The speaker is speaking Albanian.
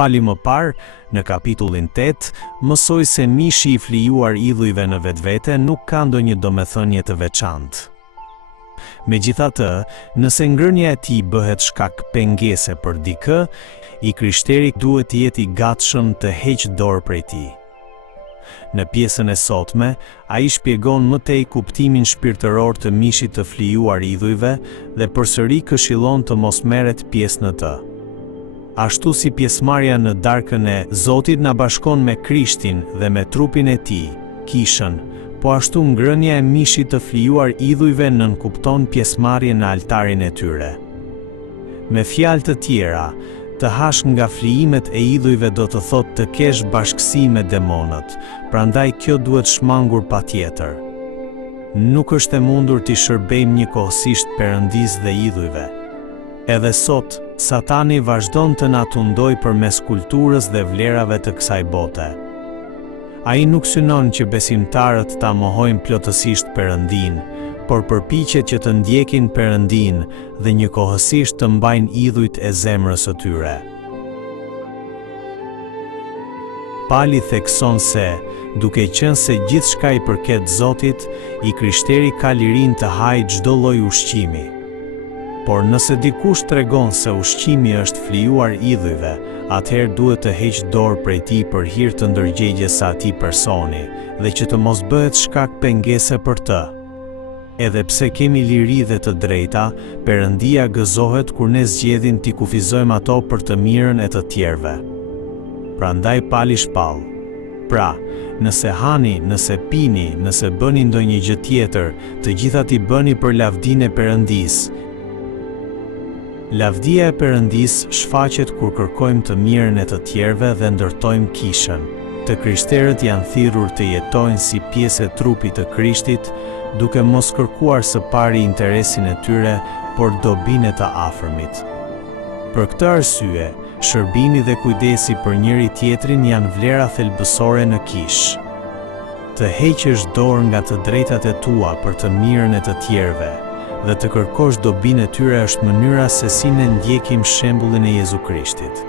pali më parë, në kapitullin 8, mësoj se mishi i flijuar idhujve në vetvete nuk ka ndonjë domethënie të veçantë. Megjithatë, nëse ngrënia e tij bëhet shkak pengese për dikë, i krishteri duhet të jetë i gatshëm të heqë dorë prej tij. Në pjesën e sotme, ai shpjegon më tej kuptimin shpirtëror të mishit të flijuar idhujve dhe përsëri këshillon të mos merret pjesë në të. Ashtu si pjesëmarrja në darkën e Zotit na bashkon me Krishtin dhe me trupin e tij, kishën, po ashtu ngrënia e mishit të flijuar idhujve nënkupton pjesëmarrjen në altarin e tyre. Me fjalë të tjera, të hash nga flijimet e idhujve do të thotë të kesh bashkësi me demonët, prandaj kjo duhet shmangur patjetër. Nuk është e mundur t'i shërbejmë njëkohësisht Perëndisë dhe idhujve. Edhe sot, Satani vazhdon të na tundoj përmes kulturës dhe vlerave të kësaj bote. Ai nuk synon që besimtarët ta mohojnë plotësisht Perëndinë, por përpiqet që të ndjekin Perëndinë dhe njëkohësisht të mbajnë idhujt e zemrës së tyre. Pali thekson se, duke qenë se gjithçka i përket Zotit, i krishteri ka lirinë të hajë çdo lloj ushqimi. Por nëse dikush tregon se ushqimi është flijuar idhujve, atëherë duhet të heqë dorë prej tij për hir të ndërgjegjes së atij personi dhe që të mos bëhet shkak pengese për të. Edhe pse kemi liri dhe të drejta, Perëndia gëzohet kur ne zgjedhim t'i kufizojmë ato për të mirën e të tjerëve. Prandaj pali shpall. Pra, nëse hani, nëse pini, nëse bëni ndonjë gjë tjetër, të gjitha t'i bëni për lavdinë e Perëndisë. Lavdia e Perëndisë shfaqet kur kërkojmë të mirën e të tjerëve dhe ndërtojmë kishën. Të krishterët janë thirrur të jetojnë si pjesë e trupit të Krishtit, duke mos kërkuar së pari interesin e tyre, por dobinë e të afërmit. Për këtë arsye, shërbimi dhe kujdesi për njëri tjetrin janë vlera thelbësore në kishë. Të heqësh dorë nga të drejtat e tua për të mirën e të tjerëve dhe të kërkosh dobinë e tyre është mënyra se si ne ndjekim shembullin e Jezu Krishtit.